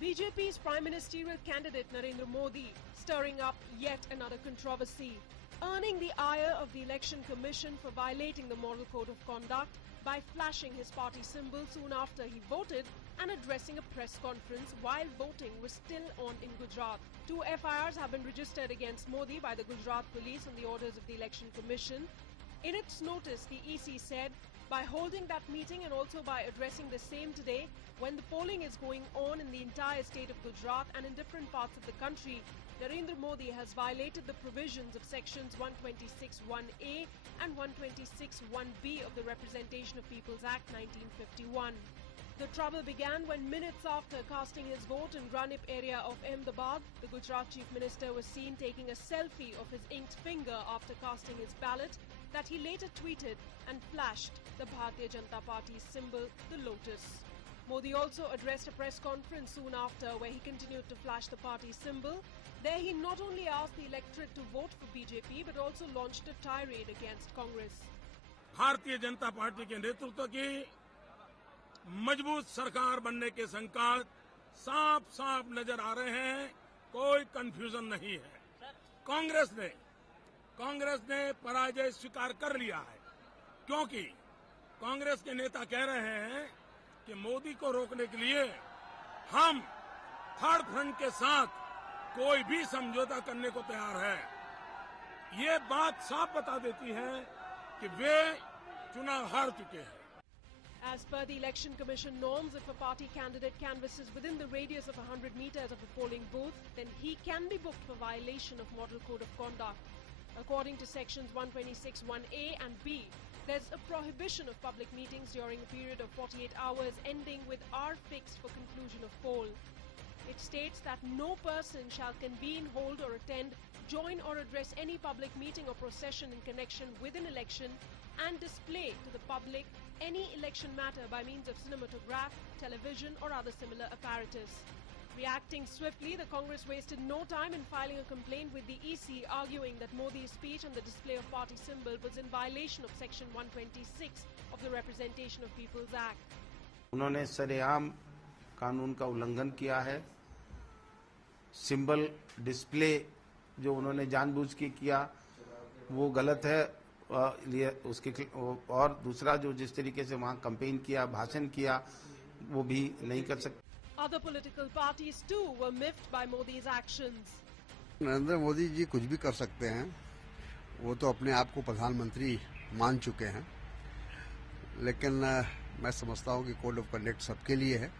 BJP's Prime Ministerial candidate Narendra Modi stirring up yet another controversy, earning the ire of the Election Commission for violating the Model Code of Conduct by flashing his party symbol soon after he voted and addressing a press conference while voting was still on in Gujarat. 2 FIRs have been registered against Modi by the Gujarat police on the orders of the Election Commission. In its notice, the EC said, by holding that meeting and also by addressing the same today, when the polling is going on in the entire state of Gujarat and in different parts of the country, Narendra Modi has violated the provisions of sections 126(1)A and 126(1)B of the Representation of Peoples Act 1951. The trouble began when minutes after casting his vote in Ranip area of Ahmedabad, the Gujarat Chief Minister was seen taking a selfie of his inked finger after casting his ballot that he later tweeted and flashed the Bharatiya Janata Party's symbol, the lotus. Modi also addressed a press conference soon after where he continued to flash the party symbol. There he not only asked the electorate to vote for BJP but also launched a tirade against Congress. Bharatiya Janata party के नेतृत्व की मजबूत सरकार बनने के संकेत साफ साफ नजर आ रहे हैं, कोई कंफ्यूजन नहीं है। कांग्रेस ने पराजय स्वीकार कर लिया है, क्योंकि कांग्रेस के नेता कह रहे हैं कि मोदी को रोकने के लिए हम थर्ड फ्रंट के साथ कोई भी समझौता करने को तैयार है। ये बात साफ बता देती है कि वे चुनाव हार चुके हैं। As per the Election Commission norms, if a party candidate canvasses within the radius of 100 meters of a polling booth, then he can be booked for violation of Model Code of Conduct. According to sections 126(1)A and B, there's a prohibition of public meetings during a period of 48 hours ending with hour fixed for conclusion of poll. It states that no person shall convene, hold or attend, join or address any public meeting or procession in connection with an election and display to the public any election matter by means of cinematograph, television or other similar apparatus. Reacting swiftly, the Congress wasted no time in filing a complaint with the EC, arguing that Modi's speech on the display of party symbol was in violation of section 126 of the Representation of Peoples Act. उन्होंने सरेआम कानून का उल्लंघन किया है। Symbol display जो उन्होंने जानबूझ के किया वो गलत है, और दूसरा जो जिस तरीके से वहां कैंपेन किया, भाषण किया, वो भी नहीं कर सकते। Other political parties too were miffed by Modi's actions. Narendra Modi ji कुछ भी कर सकते हैं, वो तो अपने आप को प्रधानमंत्री मान चुके हैं, लेकिन मैं समझता हूं कि कोड ऑफ कंडक्ट सबके लिए है,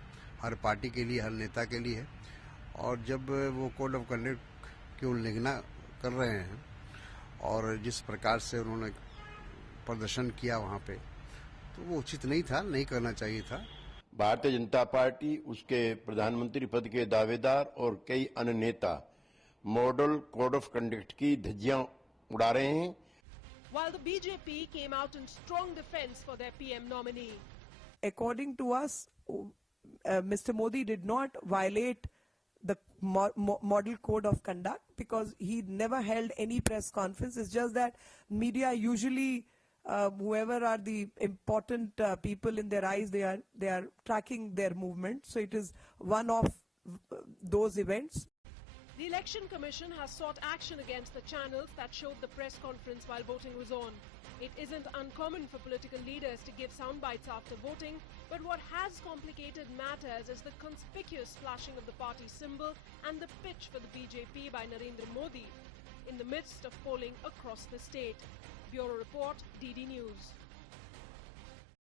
हर पार्टी के लिए, हर नेता के लिए है, और जब वो कोड ऑफ कंडक्ट की उल्लंघना कर रहे हैं और जिस प्रकार से उन्होंने प्रदर्शन किया वहां पे, तो वो उचित नहीं था, नहीं करना चाहिए था। भारतीय जनता पार्टी, उसके प्रधानमंत्री पद के दावेदार और कई अन्य नेता मॉडल कोड ऑफ कंडक्ट की धज्जियां उड़ा रहे हैं। While the BJP came out in strong defense for their PM nominee. According to us, Mr. Modi did not violate the model code of conduct because he never held any press conference. It's just that media usually, whoever are the important people in their eyes, they are tracking their movement. So it is one of those events. The Election Commission has sought action against the channels that showed the press conference while voting was on. It isn't uncommon for political leaders to give sound bites after voting, but what has complicated matters is the conspicuous flashing of the party symbol and the pitch for the BJP by Narendra Modi in the midst of polling across the state. Bureau Report, DD News.